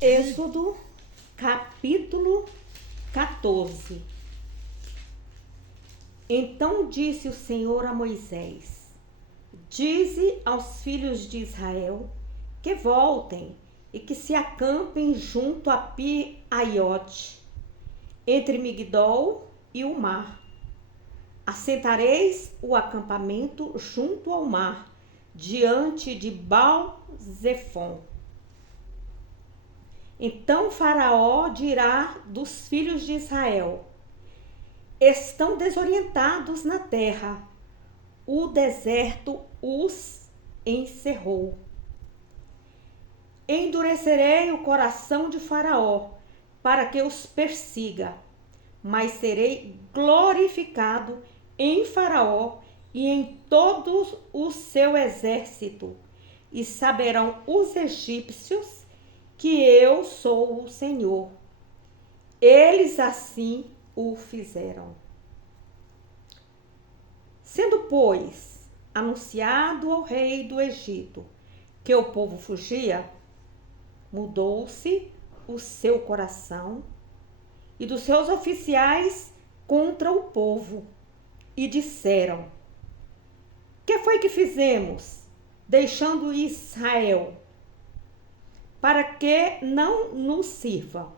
Êxodo, capítulo 14. Então disse o Senhor a Moisés: Dize aos filhos de Israel que voltem e que se acampem junto a Pi-Aiote, entre Migdol e o mar. Assentareis o acampamento junto ao mar, diante de Baal-Zefon. Então Faraó dirá dos filhos de Israel: estão desorientados na terra, o deserto os encerrou. Endurecerei o coração de Faraó, para que os persiga, mas serei glorificado em Faraó e em todo o seu exército, e saberão os egípcios que eu sou o Senhor. Eles assim o fizeram. Sendo, pois, anunciado ao rei do Egito que o povo fugia, mudou-se o seu coração e dos seus oficiais contra o povo, e disseram: que foi que fizemos, deixando Israel, para que não nos sirva?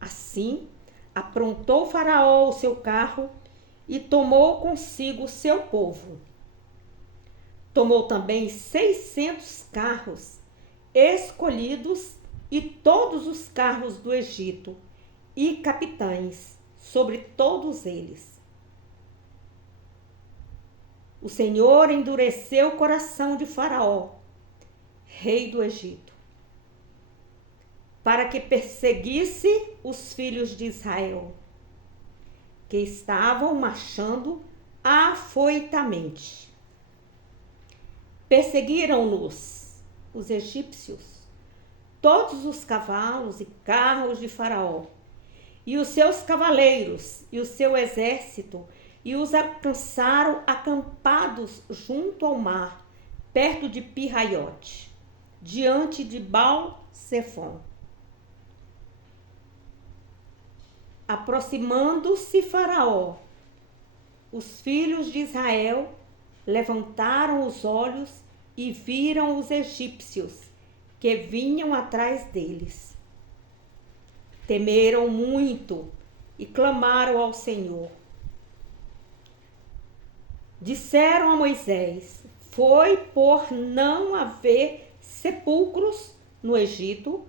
Assim, aprontou Faraó o seu carro e tomou consigo o seu povo. Tomou também 600 carros escolhidos e todos os carros do Egito, e capitães sobre todos eles. O Senhor endureceu o coração de Faraó, rei do Egito, para que perseguisse os filhos de Israel, que estavam marchando afoitamente. Perseguiram-nos os egípcios, todos os cavalos e carros de Faraó, e os seus cavaleiros, e o seu exército, e os alcançaram acampados junto ao mar, perto de Pi-Haiote, diante de Baal-Zefon. Aproximando-se Faraó, os filhos de Israel levantaram os olhos e viram os egípcios que vinham atrás deles. Temeram muito e clamaram ao Senhor. Disseram a Moisés: foi por não haver sepulcros no Egito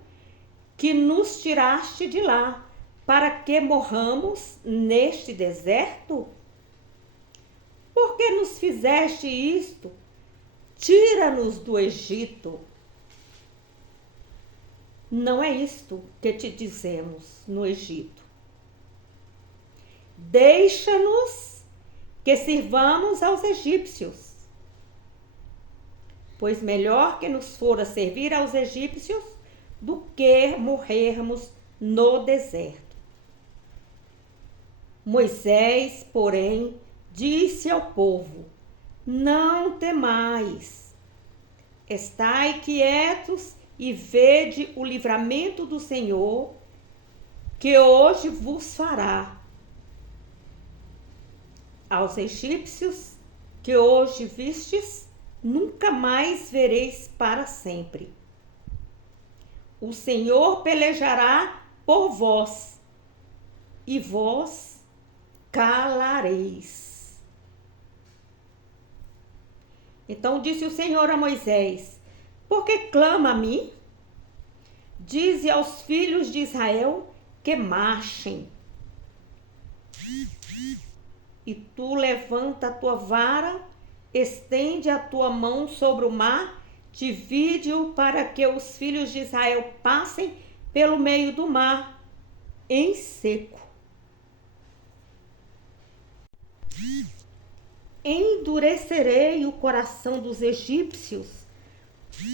que nos tiraste de lá, para que morramos neste deserto? Por que nos fizeste isto? Tira-nos do Egito. Não é isto que te dizemos no Egito. Deixa-nos que sirvamos aos egípcios, pois melhor que nos fora servir aos egípcios do que morrermos no deserto. Moisés, porém, disse ao povo: não temais, estai quietos e vede o livramento do Senhor, que hoje vos fará. Aos egípcios que hoje vistes, nunca mais vereis para sempre. O Senhor pelejará por vós, e vós calareis. Então disse o Senhor a Moisés: por que clama a mim? Dize aos filhos de Israel que marchem. E tu levanta a tua vara, estende a tua mão sobre o mar, divide-o para que os filhos de Israel passem pelo meio do mar, em seco. Endurecerei o coração dos egípcios,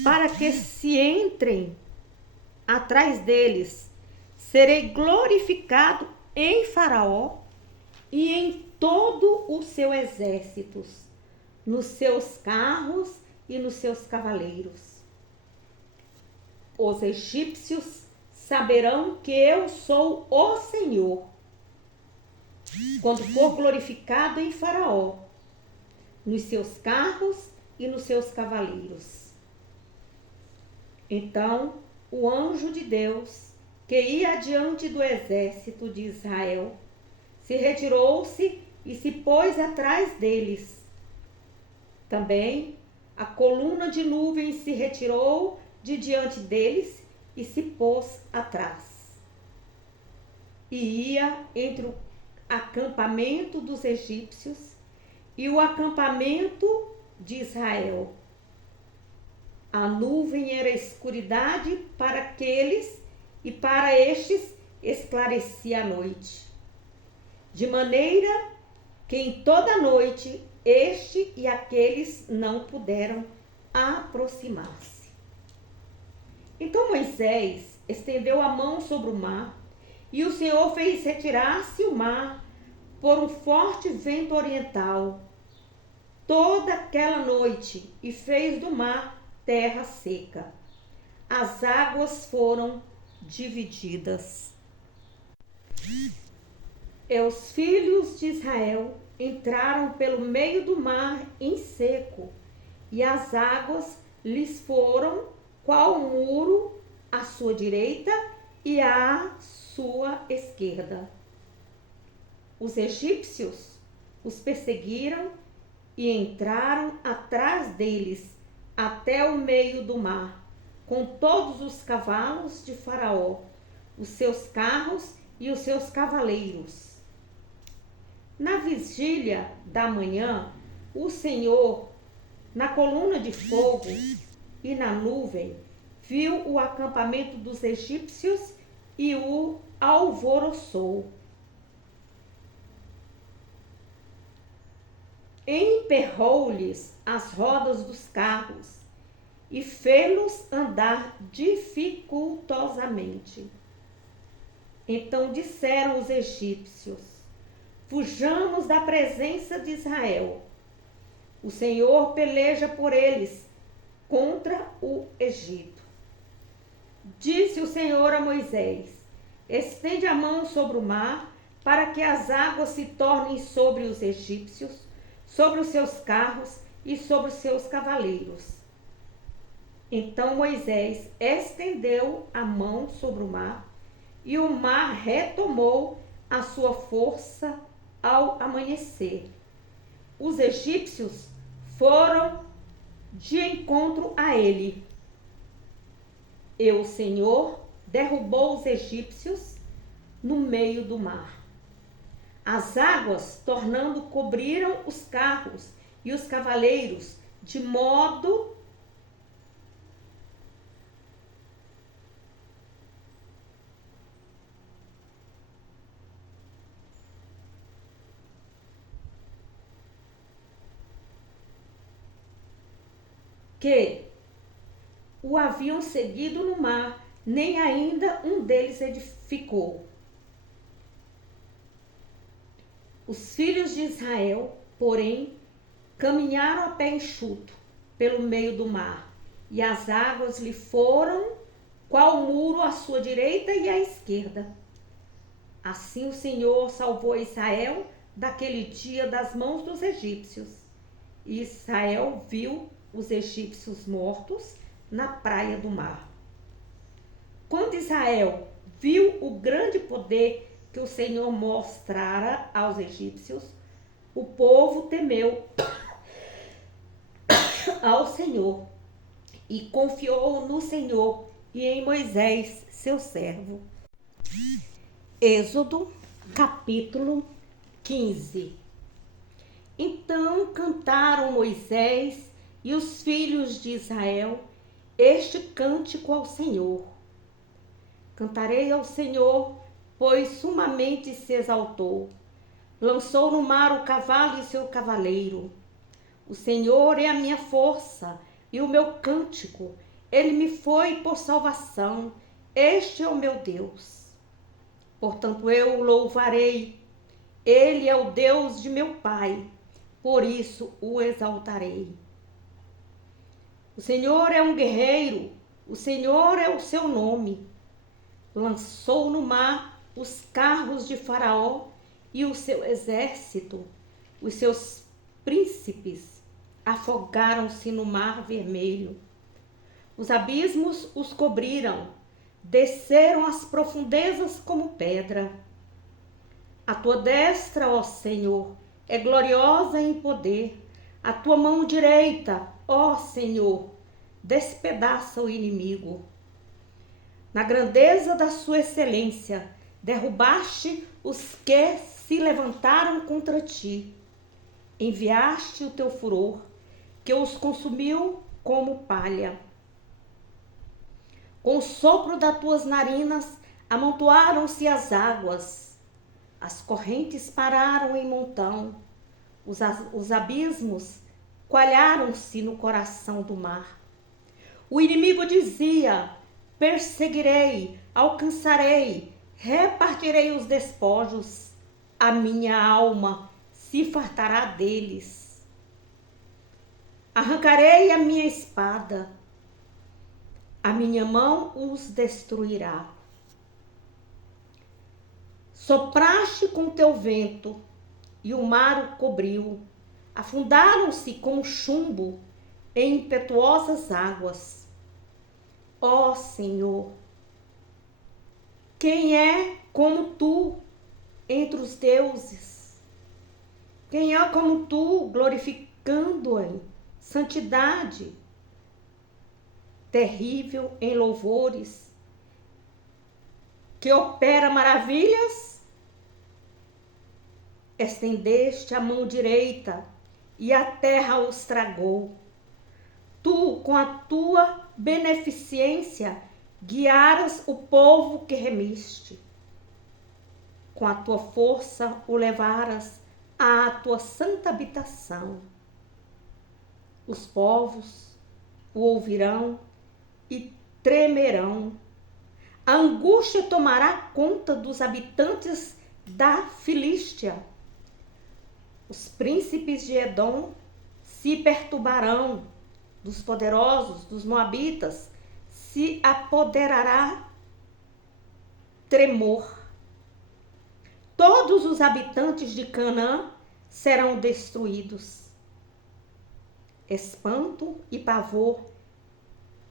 para que se entrem atrás deles. Serei glorificado em Faraó e em todo o seu exército, nos seus carros e nos seus cavaleiros. os egípcios saberão que eu sou o Senhor, quando for glorificado em Faraó, nos seus carros e nos seus cavaleiros. Então, o anjo de Deus, que ia adiante do exército de Israel, se retirou-se e se pôs atrás deles. Também a coluna de nuvem se retirou de diante deles e se pôs atrás. E ia entre o acampamento dos egípcios e o acampamento de Israel. A nuvem era escuridade para aqueles e para estes esclarecia a noite. De maneira que em toda a noite este e aqueles não puderam aproximar-se. Então Moisés estendeu a mão sobre o mar, e o Senhor fez retirar-se o mar por um forte vento oriental toda aquela noite, e fez do mar terra seca. As águas foram divididas. E os filhos de Israel entraram pelo meio do mar em seco, e as águas lhes foram qual muro à sua direita e à sua esquerda. Os egípcios os perseguiram e entraram atrás deles até o meio do mar, com todos os cavalos de Faraó, os seus carros e os seus cavaleiros. Na vigília da manhã, o Senhor, na coluna de fogo e na nuvem, viu o acampamento dos egípcios e o alvoroçou. Emperrou-lhes as rodas dos carros e fê-los andar dificultosamente. Então disseram os egípcios: fujamos da presença de Israel. O Senhor peleja por eles contra o Egito. Disse o Senhor a Moisés: estende a mão sobre o mar, para que as águas se tornem sobre os egípcios, sobre os seus carros e sobre os seus cavaleiros. Então Moisés estendeu a mão sobre o mar, e o mar retomou a sua força ao amanhecer. Os egípcios foram de encontro a ele. E o Senhor derrubou os egípcios no meio do mar. As águas, tornando, cobriram os carros e os cavaleiros, de modo que o haviam seguido no mar, nem ainda um deles edificou. Os filhos de Israel, porém, caminharam a pé enxuto pelo meio do mar, e as águas lhe foram qual muro à sua direita e à esquerda. Assim o Senhor salvou Israel daquele dia das mãos dos egípcios. E Israel viu os egípcios mortos na praia do mar. Quando Israel viu o grande poder que o Senhor mostrara aos egípcios, o povo temeu ao Senhor e confiou no Senhor e em Moisés, seu servo. Êxodo, capítulo 15. Então cantaram Moisés e os filhos de Israel este cântico ao Senhor. Cantarei ao Senhor, pois sumamente se exaltou. Lançou no mar o cavalo e seu cavaleiro. O Senhor é a minha força e o meu cântico. Ele me foi por salvação. Este é o meu Deus. Portanto, eu o louvarei. Ele é o Deus de meu pai. Por isso o exaltarei. O Senhor é um guerreiro. O Senhor é o seu nome. Lançou no mar os carros de Faraó e o seu exército. Os seus príncipes afogaram-se no mar vermelho. Os abismos os cobriram, desceram às profundezas como pedra. A tua destra, ó Senhor, é gloriosa em poder. A tua mão direita, ó Senhor, despedaça o inimigo. Na grandeza da sua excelência, derrubaste os que se levantaram contra ti. Enviaste o teu furor, que os consumiu como palha. Com o sopro das tuas narinas, amontoaram-se as águas. As correntes pararam em montão. Os abismos coalharam-se no coração do mar. O inimigo dizia: perseguirei, alcançarei, repartirei os despojos. A minha alma se fartará deles. Arrancarei a minha espada. A minha mão os destruirá. Sopraste com teu vento e o mar o cobriu. Afundaram-se como chumbo em impetuosas águas. Ó Senhor, quem é como tu entre os deuses? Quem é como tu, glorificando em santidade, terrível em louvores, que opera maravilhas? Estendeste a mão direita e a terra os tragou. Tu, com a tua beneficência, guiaras o povo que remiste. Com a tua força o levaras à tua santa habitação. Os povos o ouvirão e tremerão. A angústia tomará conta dos habitantes da Filístia. Os príncipes de Edom se perturbarão. Dos poderosos, dos moabitas, se apoderará tremor. Todos os habitantes de Canaã serão destruídos. Espanto e pavor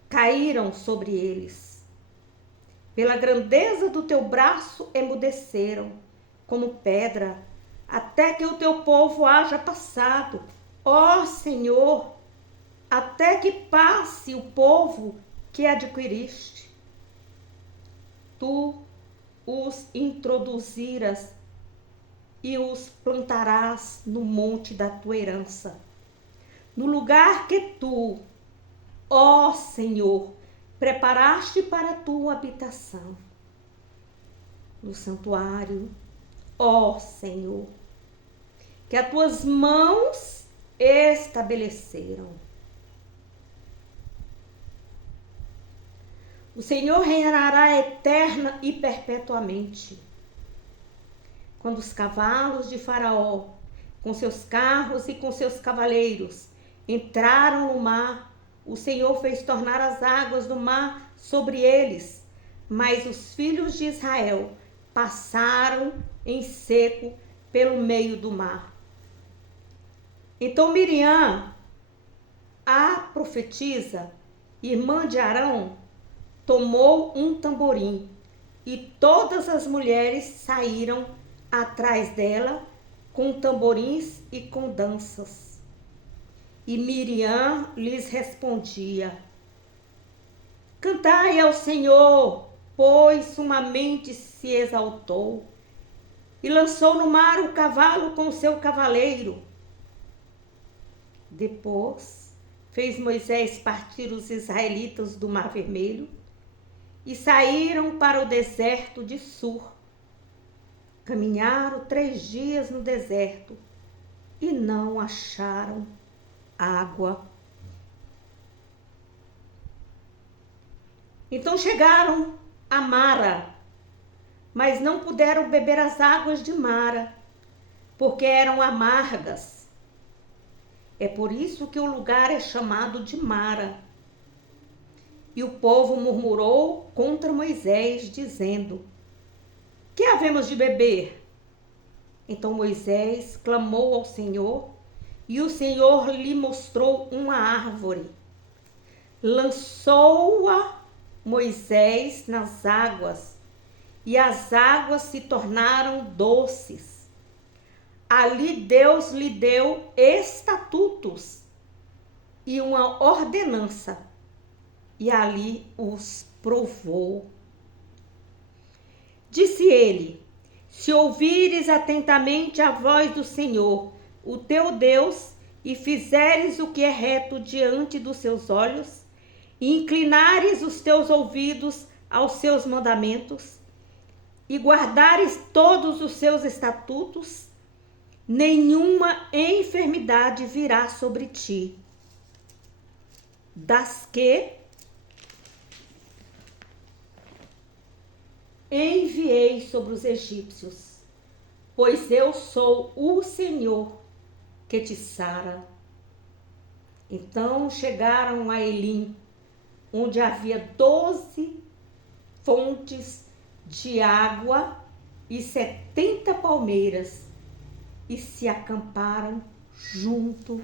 caíram sobre eles. Pela grandeza do teu braço emudeceram, como pedra, até que o teu povo haja passado. Ó Senhor, até que passe o povo que adquiriste. Tu os introduzirás e os plantarás no monte da tua herança, no lugar que tu, ó Senhor, preparaste para a tua habitação, no santuário, ó Senhor, que as tuas mãos estabeleceram. O Senhor reinará eterna e perpetuamente. Quando os cavalos de Faraó, com seus carros e com seus cavaleiros, entraram no mar, o Senhor fez tornar as águas do mar sobre eles, mas os filhos de Israel passaram em seco pelo meio do mar. Então Miriam, a profetisa, irmã de Arão, tomou um tamborim e todas as mulheres saíram atrás dela com tamborins e com danças. E Miriam lhes respondia: cantai ao Senhor, pois sumamente se exaltou, e lançou no mar o cavalo com o seu cavaleiro. Depois fez Moisés partir os israelitas do Mar Vermelho e saíram para o deserto de Sur. Caminharam 3 dias no deserto e não acharam água. Então chegaram a Mara, mas não puderam beber as águas de Mara, porque eram amargas. É por isso que o lugar é chamado de Mara. E o povo murmurou contra Moisés, dizendo: que havemos de beber? Então Moisés clamou ao Senhor, e o Senhor lhe mostrou uma árvore. Lançou-a Moisés nas águas, e as águas se tornaram doces. Ali Deus lhe deu estatutos e uma ordenança, e ali os provou. Disse ele: se ouvires atentamente a voz do Senhor, o teu Deus, e fizeres o que é reto diante dos seus olhos, e inclinares os teus ouvidos aos seus mandamentos, e guardares todos os seus estatutos, nenhuma enfermidade virá sobre ti, das que enviei sobre os egípcios, pois eu sou o Senhor que te sara. Então chegaram a Elim, onde havia 12 fontes de água e 70 palmeiras, e se acamparam junto